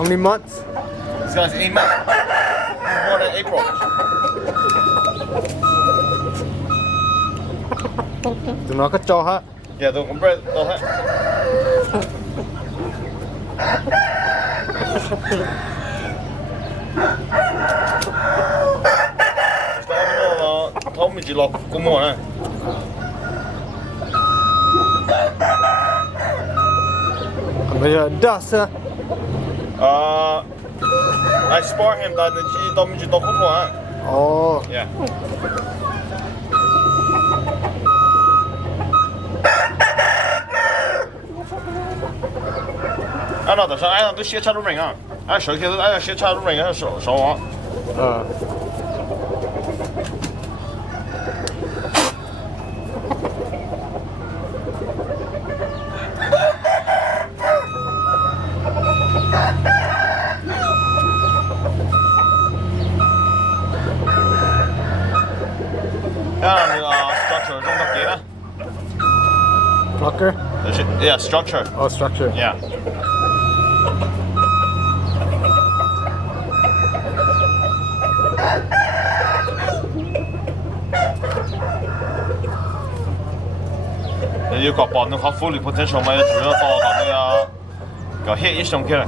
How many months? This guy's 8 months. He was born in April. Tụi nó có cho hết. Yeah, tôi cũng biết đâu hết. Tôi mình chỉ lọc cũng mua này. Còn bây giờ dust á. I spar him that the mình chỉ tao không mua. Oh. Yeah. Anh nói是anh都写差路人啊，俺手机都俺写差路人还少啊。那个 structure 中的给呢 Blocker? Yeah, structure. Oh, structure. Yeah.你要確保你學 fully potential 咪主要到嗰啲個 hit 一上去啦，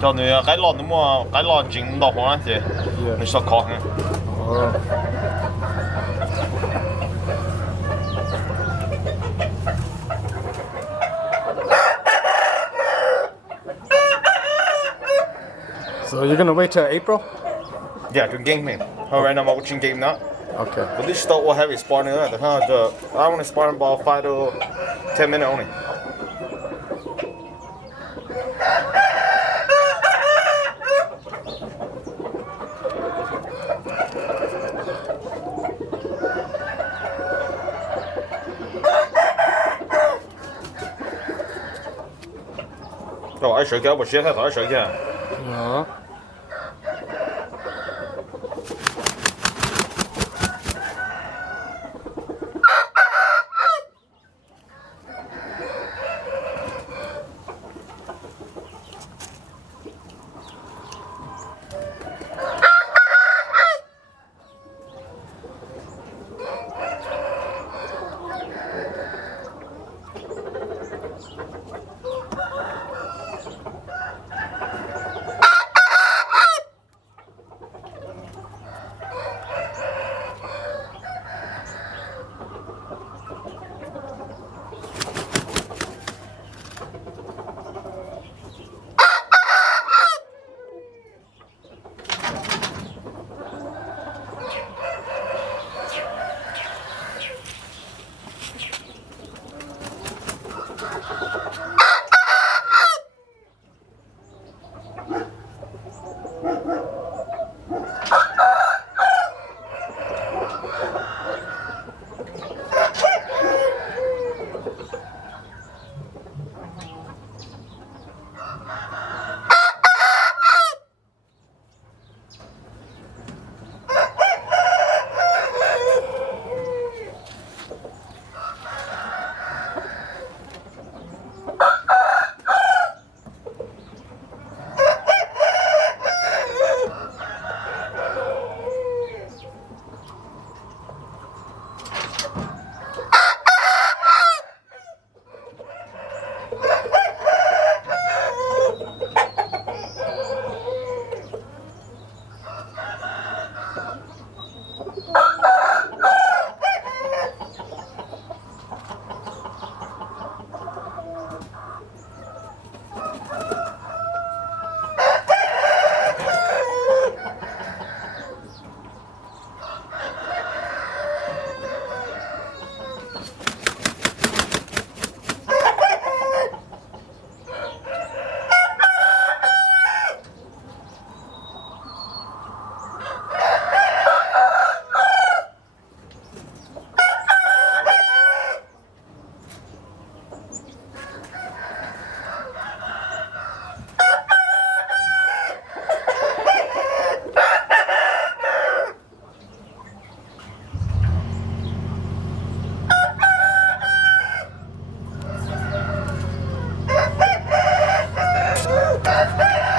就你改落咁啊，改落整到好那些，你說考嘅。Oh. So you're gonna wait till April? Yeah, 就 game 面，後來我watching game 啦。Okay. But this stuff will have it spawning out. I want to spawn about 5 to 10 minutes only. Oh, I should get. 我学太早，I should get. Ja.